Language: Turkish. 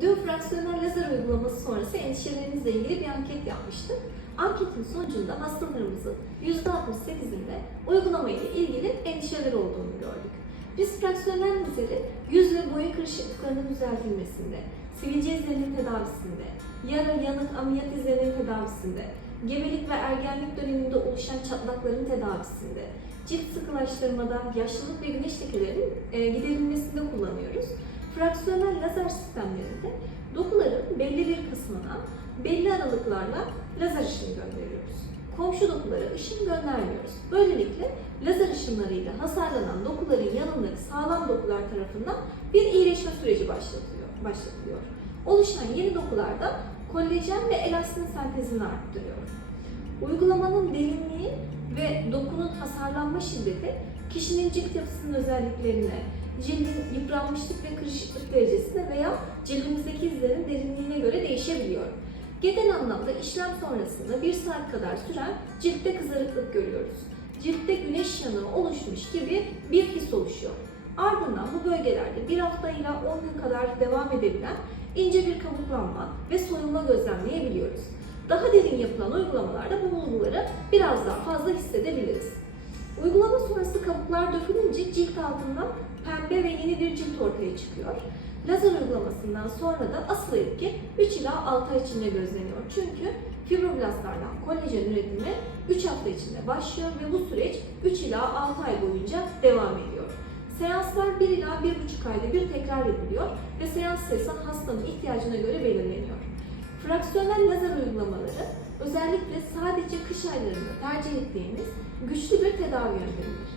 Dün fraksiyonel lazer uygulaması sonrası endişelerinizle ilgili bir anket yapmıştık. Anketin sonucunda hastalarımızın %68'inde uygulama ile ilgili endişeler olduğunu gördük. Biz fraksiyonel lazeri yüz ve boyun kırışıklıklarının düzeltilmesinde, sivilce izlerinin tedavisinde, yara, yanık, ameliyat izlerinin tedavisinde, gebelik ve ergenlik döneminde oluşan çatlakların tedavisinde, cilt sıkılaştırmada, yaşlılık ve güneş lekelerinin e, giderilmesinde kullanıyoruz. Fraksiyonel lazer sistemlerinde dokuların belli bir kısmına belli aralıklarla lazer ışını gönderiyoruz. Komşu dokulara ışın göndermiyoruz. Böylelikle lazer ışınlarıyla hasarlanan dokuların yanındaki sağlam dokular tarafından bir iyileşme süreci başlatıyor, başlatılıyor. Oluşan yeni dokularda kolajen ve elastin sentezini arttırıyor. Uygulamanın derinliği ve dokunun hasarlanma şiddeti kişinin cilt yapısının özelliklerine, cildin yıpranmışlık kırışıklık derecesine veya cildimizdeki izlerin derinliğine göre değişebiliyor. Genel anlamda işlem sonrasında bir saat kadar süren ciltte kızarıklık görüyoruz. Ciltte güneş yanığı oluşmuş gibi bir his oluşuyor. Ardından bu bölgelerde bir hafta ile 10 gün kadar devam edebilen ince bir kabuklanma ve soyulma gözlemleyebiliyoruz. Daha derin yapılan uygulamalarda bu bulguları biraz daha fazla hissedebiliriz. Uygulama sonrası kabuklar dökülünce cilt altından pembe ve yeni bir cilt ortaya çıkıyor. Lazer uygulamasından sonra da asıl etki 3 ila 6 ay içinde gözleniyor. Çünkü fibroblastlardan kolajen üretimi 3 hafta içinde başlıyor ve bu süreç 3 ila 6 ay boyunca devam ediyor. Seanslar 1 ila 1,5 ayda bir tekrar ediliyor ve seans sayısı hastanın ihtiyacına göre belirleniyor. Fraksiyonel lazer uygulamaları özellikle sadece kış aylarında tercih ettiğimiz güçlü bir tedavi yöntemidir.